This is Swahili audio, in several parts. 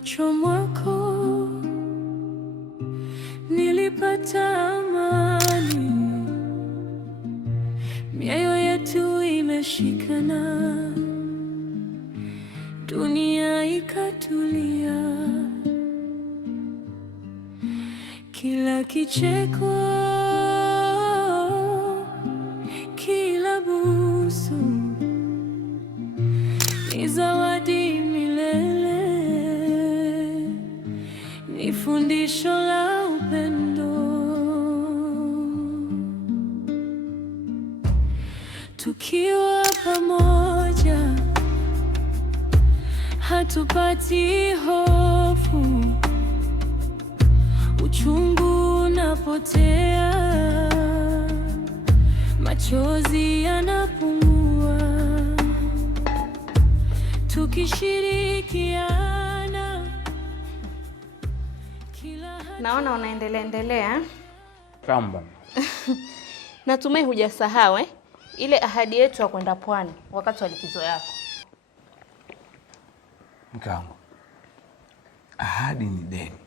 macho mwako nilipata amani, mioyo yetu imeshikana, dunia ikatulia. Kila kicheko, kila busu ni zawadi milele, ni fundisho la upendo. Tukiwa pamoja hatupati hofu, uchungu unapotea, machozi yanapungua, tukishirikiana kila naona unaendelea. Kamba. Natumai hujasahau ile ahadi yetu ya kwenda pwani wakati wa likizo yako. Mke wangu, ahadi ni deni.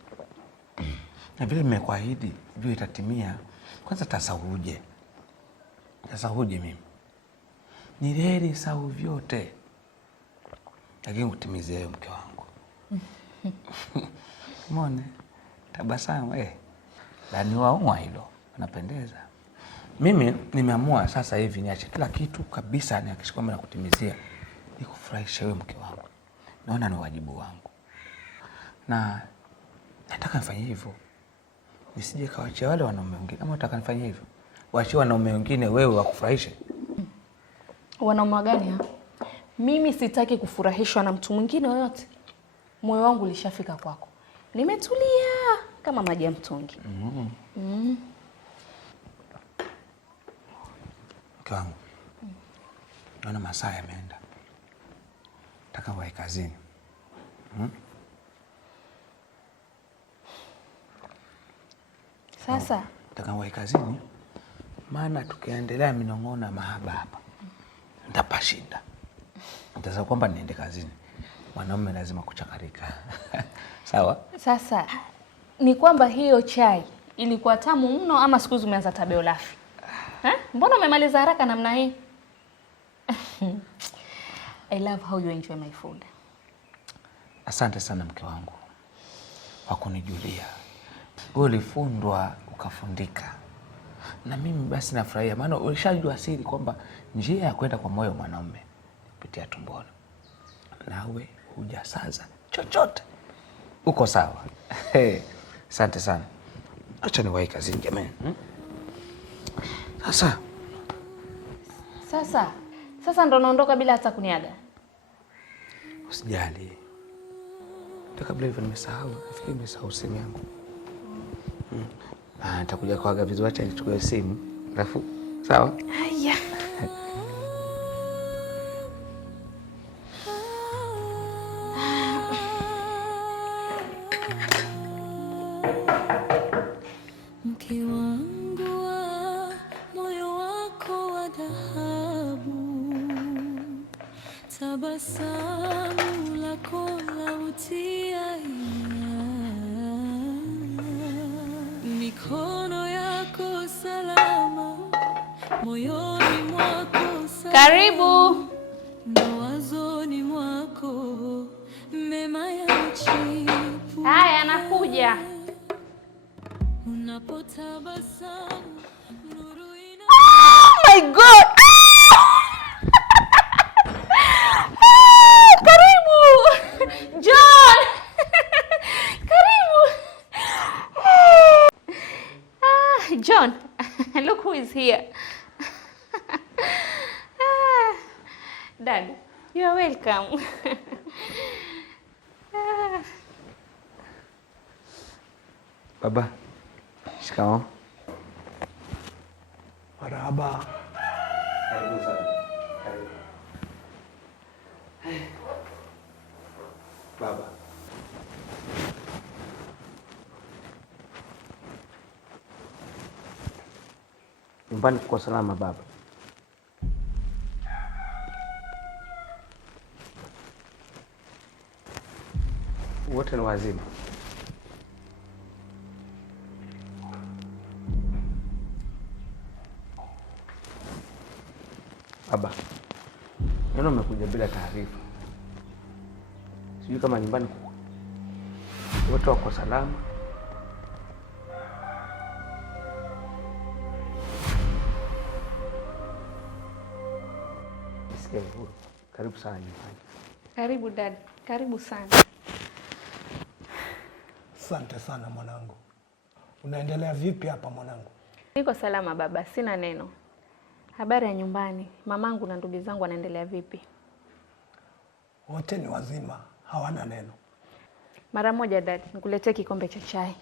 Na vile nimekuahidi vile itatimia. Kwanza tasahuje mimi. Ni heri sahau vyote, lakini utimize wewe mke wangu. Muone tabasamu Lani waumwa hilo, unapendeza. Mimi nimeamua sasa hivi niache kila kitu kabisa, nihakikishe kwamba nakutimizia, nikufurahishe wewe mke wangu. Naona ni wajibu wangu, na nataka nifanye hivyo, nisije kawaachia wale wanaume wengine. Ama nataka nifanye hivyo, waachie wanaume wengine wewe wakufurahishe. Wanaume gani? Mimi sitaki kufurahishwa na mtu mwingine yoyote. Moyo wangu ulishafika kwako, nimetulia kama maji ya mtungi. Mke wangu, naona masaa yameenda, nataka wae kazini. Sasa nataka wae kazini, maana tukiendelea minong'ona mahaba hapa nitapashinda. Nitasema kwamba niende kazini, mwanaume lazima kuchakarika. Sawa? Sasa ni kwamba hiyo chai ilikuwa tamu mno, ama siku hizi umeanza tabia ulafi? Mbona umemaliza haraka namna hii? I love how you enjoy my food. Asante sana mke wangu kwa kunijulia. Wewe ulifundwa ukafundika, na mimi basi nafurahia, maana ulishajua siri kwamba njia ya kwenda kwa moyo mwanaume kupitia tumboni. Nawe hujasaza chochote, uko sawa. Asante sana. Acha niwahi kazini jamani. Sasa ndo naondoka bila hata kuniaga? Usijali. Kabla hivyo nimesahau, nafikiri nimesahau simu yangu. Nitakuja kuaga vizuri, acha nichukue simu. Alafu sawa? Haya. mke wangu wa moyo wako wa dhahabu, tabasamu lako lavutia, mikono yako salama moyoni mwako salama. Karibu. Mawazoni mwako mema yachipu. Haya, nakuja. Unapotabasamu nuru ina. Oh my God! Karibu John. Karibu John. Look who is here. Dad, you are welcome. Baba, shikamoo. Marhaba. Karibu sana. Karibu. Baba. Nyumbani kwa salama baba. Wote ni wazima. Baba, neno umekuja bila taarifa. Sijui kama nyumbani wote wako salama. Nisikie huru. Karibu sana nyumbani. Karibu dad, karibu sana. Asante sana mwanangu. Unaendelea vipi hapa mwanangu? Niko salama baba, sina neno. Habari ya nyumbani, mamangu na ndugu zangu wanaendelea vipi? Wote ni wazima, hawana neno. Mara moja dad, nikuletee kikombe cha chai.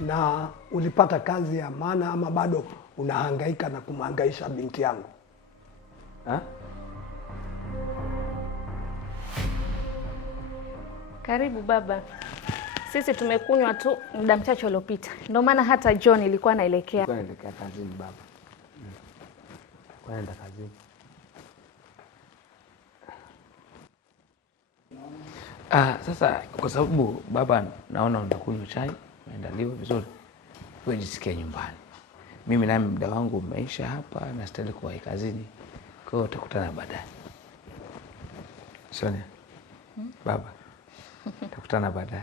Na ulipata kazi ya maana ama bado unahangaika na kumhangaisha binti yangu? Ha? Karibu baba. Sisi tumekunywa tu muda mchache uliopita. Ndio maana hata John ilikuwa anaelekea. Naelekea kazini baba. Kwenda kazini. Sasa kwa sababu baba naona unakunywa chai, umeandaliwa vizuri. Wewe jisikie nyumbani. Mimi nami muda wangu umeisha hapa na sitaki kuwahi kazini. Kwa hiyo tutakutana baadaye. Sonia. Baba. Tutakutana baadaye.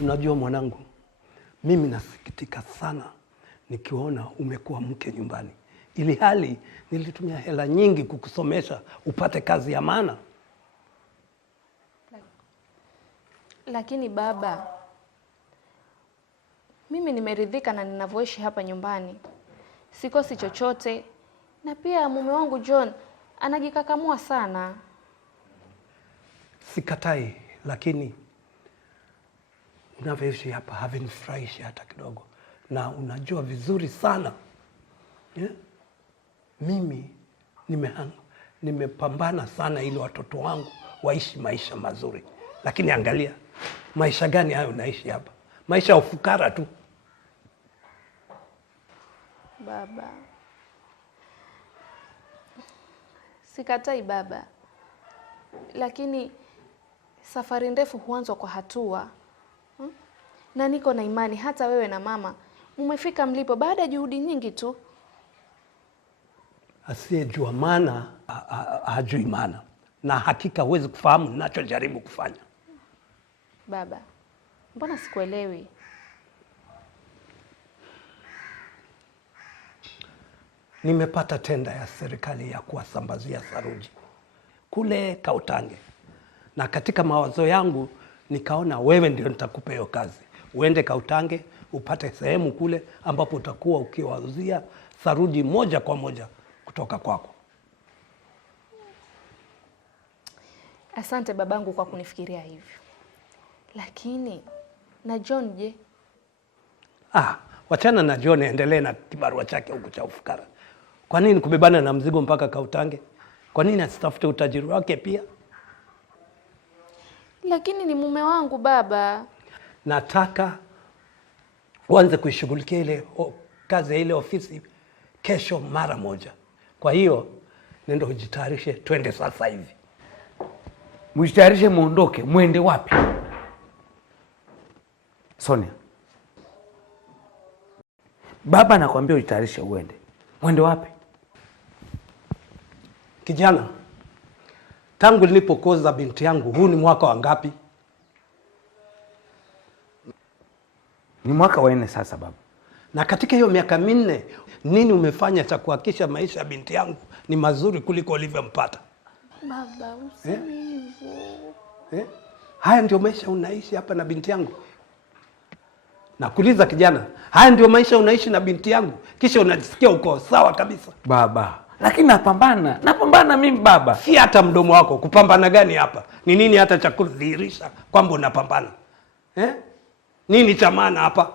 Unajua mwanangu, mimi nasikitika sana nikiona umekuwa mke nyumbani. Ili hali nilitumia hela nyingi kukusomesha upate kazi ya maana. Lakini baba, mimi nimeridhika na ninavyoishi hapa nyumbani. Sikosi chochote, na pia mume wangu John anajikakamua sana. Sikatai, lakini unavyoishi hapa havinifurahishi hata kidogo. Na unajua vizuri sana mimi nimepambana sana ili watoto wangu waishi maisha mazuri. Lakini angalia, maisha gani hayo unaishi hapa? Maisha ya ufukara tu. Baba, sikatai baba, lakini safari ndefu huanzwa kwa hatua. Na niko na imani hata wewe na mama mmefika mlipo baada ya juhudi nyingi tu. Asiyejua maana hajui maana, na hakika huwezi kufahamu ninachojaribu kufanya. Baba, mbona sikuelewi? Nimepata tenda ya serikali ya kuwasambazia saruji kule Kautange, na katika mawazo yangu nikaona wewe ndio nitakupa hiyo kazi. Uende Kautange upate sehemu kule ambapo utakuwa ukiwauzia saruji moja kwa moja kutoka kwako. Asante babangu kwa kunifikiria hivyo. Lakini na John je? Wachana na John, endelee na kibarua chake huko cha ufukara. Kwa nini kubebana na mzigo mpaka Kautange? Kwa nini asitafute utajiri wake pia? Lakini ni mume wangu baba. Nataka uanze kuishughulikia ile kazi ya ile ofisi kesho mara moja. Kwa hiyo nenda ujitayarishe, twende sasa hivi. Mjitayarishe muondoke, muende wapi? Sonia. Baba anakuambia ujitayarishe uende. Muende wapi? Kijana, tangu nilipokoza binti yangu, huu ni mwaka wa ngapi? Ni mwaka wa 4 sasa baba. Na katika hiyo miaka 4, nini umefanya cha kuhakikisha maisha ya binti yangu ni mazuri kuliko ulivyompata? Baba, useme hivyo. Haya ndio maisha unaishi hapa na binti yangu? Nakuuliza kijana, haya ndio maisha unaishi na binti yangu? Kisha unajisikia uko sawa kabisa? Baba, lakini napambana mimi baba. Si hata mdomo wako. Kupambana gani hapa? Ni nini hata cha kudhihirisha kwamba unapambana? Nini cha maana hapa?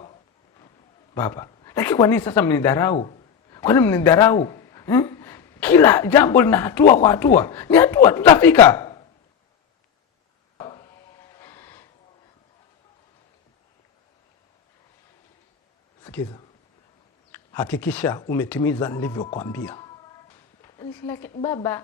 Baba, lakini kwa nini sasa mnidharau? Kwa nini mnidharau? Kila jambo lina hatua kwa hatua. Ni hatua tutafika. Sikiza. Hakikisha umetimiza nilivyokuambia. Lakini baba.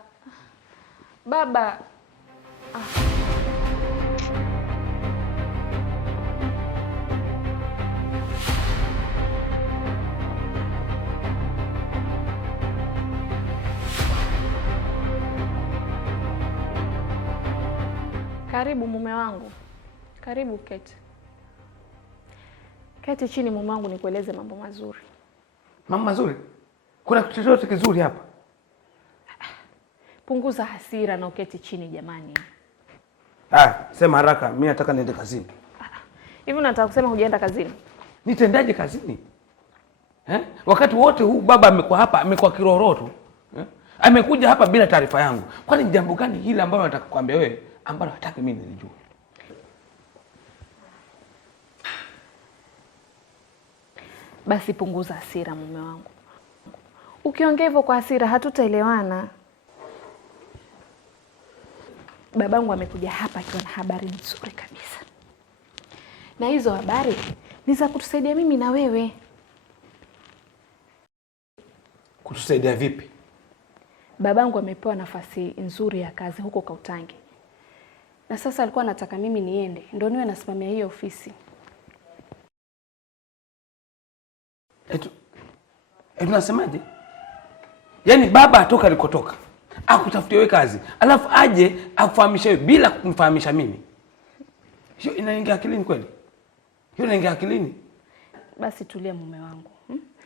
Karibu mume wangu. Karibu keti. Keti chini mume wangu, nikueleze mambo mazuri. Mambo mazuri? Kuna kitu chochote kizuri hapa? Punguza hasira na uketi chini jamani. Sema haraka, mimi nataka niende kazini. Hivi unataka kusema hujaenda kazini? Nitendaje kazini? Wakati wote huu baba amekuwa hapa, amekuwa kiroro tu. Amekuja hapa bila taarifa yangu. Kwani jambo gani hili ambalo nataka kukuambia wewe ambalo hataki mimi nilijue? Basi punguza hasira mume wangu. Ukiongea hivyo kwa hasira hatutaelewana. Babangu amekuja hapa akiwa na habari nzuri kabisa. Na hizo habari ni za kutusaidia mimi na wewe. Kutusaidia vipi? Babangu amepewa nafasi nzuri ya kazi huko Kautange. Na sasa alikuwa anataka mimi niende, ndio niwe nasimamia hiyo ofisi. Unasemaje? Yaani baba atoka alikotoka, akutafutia wewe kazi, alafu aje akufahamisha wewe bila kumfahamisha mimi. Hiyo inaingia akilini kweli? Hiyo inaingia akilini? Basi tulia mume wangu.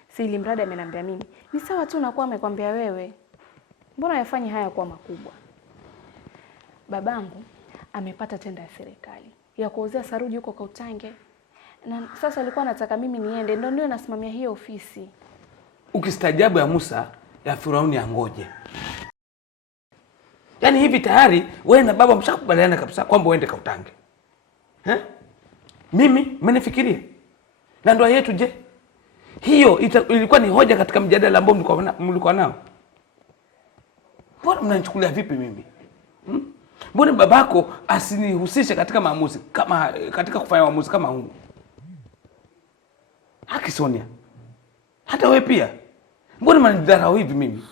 Si ili mradi ameniambia mimi. Ni sawa tu nakuwa amekwambia wewe. Mbona yafanye haya kwa makubwa? Babangu amepata tenda ya serikali ya kuuzia saruji huko Kautange. Na sasa alikuwa anataka mimi niende, ndio nasimamia hiyo ofisi. Ukistaajabu ya Musa, ya Firauni angoje. Yaani hivi tayari wewe na baba mshakubaliana kabisa kwamba uende Kautange. Mimi mmenifikiria? Na ndoa yetu je? Hiyo ilikuwa ni hoja katika mjadala ambao mlikuwa nao. Mbona mnanichukulia vipi mimi? Mbona babako asinihusishe katika maamuzi katika kufanya maamuzi kama huu? Haki Sonia. Hata wewe pia. Mbona mnanidharau hivi mimi?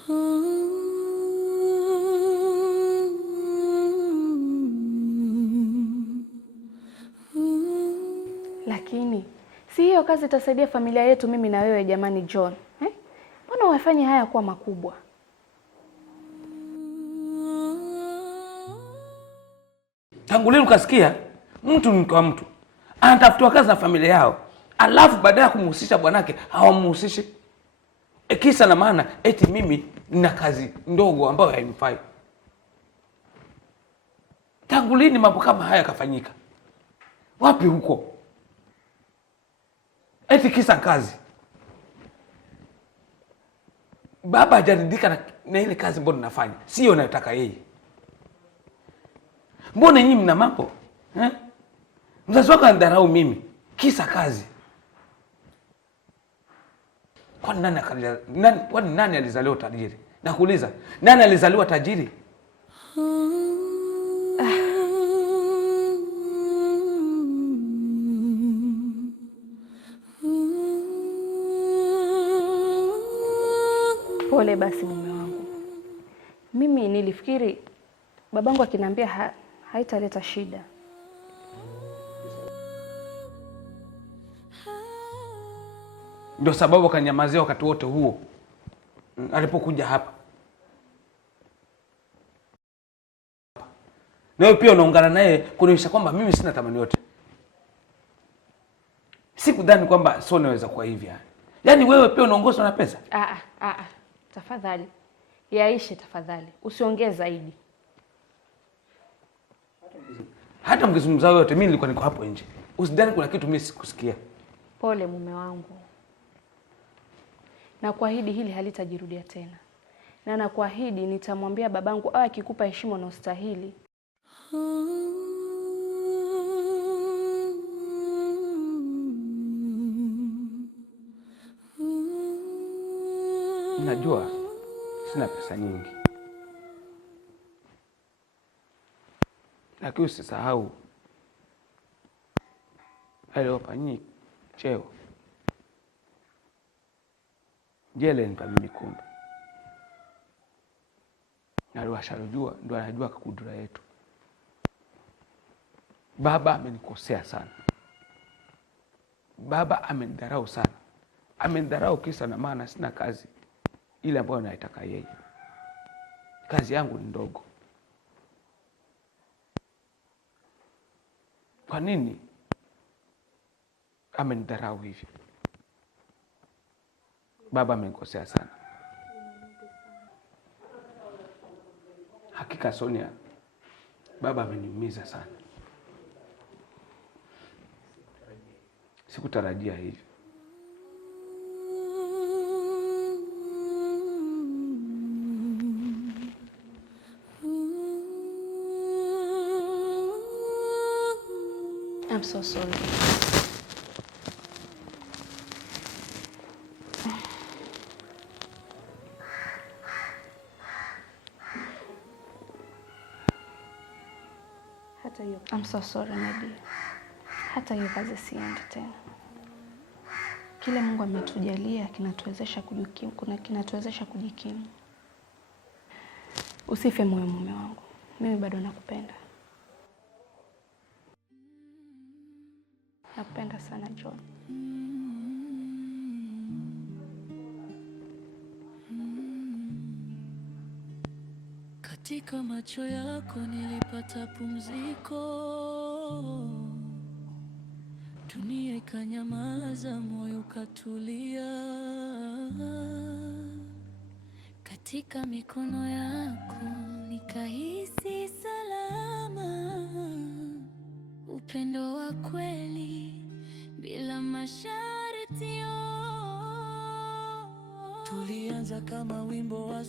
Lakini si hiyo kazi itasaidia familia yetu mimi na wewe jamani John. Mbona wafanye haya kuwa makubwa? Tangu leo ukasikia mtu kwa mtu anatafutiwa kazi na familia yao, alafu baada ya kumhusisha bwanake hawamhusishi. Kisa na maana eti mimi nina kazi ndogo ambayo hainifai. Tangu lini mambo kama haya kafanyika? Wapi huko? Eti kisa kazi. Baba hajaridhika na ile kazi ambayo ninafanya. Sio nataka yeye. Mbona nyinyi mna mambo? Mzazi wako anadharau mimi kisa kazi. Kwani nani alizaliwa tajiri? Nakuuliza, nani alizaliwa tajiri? Pole basi mume wangu. Mimi nilifikiri babangu akiniambia haitaleta shida. Ndio sababu akanyamazia wakati wote huo alipokuja hapa. Na wewe pia unaungana naye kuonyesha kwamba mimi sina thamani yote. Sikudhani kwamba sio naweza kuwa hivi yani. Yaani wewe pia unaongozwa na pesa? Tafadhali. Yaishe tafadhali. Usiongee zaidi. Hata mkizungumza yote, mimi nilikuwa niko hapo nje. Usidhani kuna kitu mimi sikusikia. Pole mume wangu, na kuahidi hili halitajirudia tena, na nakuahidi nitamwambia babangu awe akikupa heshima na ustahili. Najua sina pesa nyingi, lakini usisahau aliwapa nyinyi cheo. Jele nipa mimi kumbe, na aliwashalojua ndo anajua kudura yetu. Baba amenikosea sana, baba amenidharau sana, amenidharau kisa na maana sina kazi ile ambayo naitaka yeye. Kazi yangu ni ndogo. Kwa nini amenidharau hivi? Baba amenikosea sana. Hakika Sonia, baba ameniumiza sana. Sikutarajia hivi. I'm so sorry. I'm so sorry Nadia. Hata hiyo kazi siendi tena. Kile Mungu ametujalia kinatuwezesha kujikimu, kinatuwezesha kujikimu. Usife moyo mume wangu. Mimi bado nakupenda. Nakupenda sana John. Katika macho yako nilipata pumziko, dunia ikanyamaza, moyo ukatulia. Katika mikono yako nikahisi salama, upendo wa kweli bila masharti. Tulianza kama wimbo wa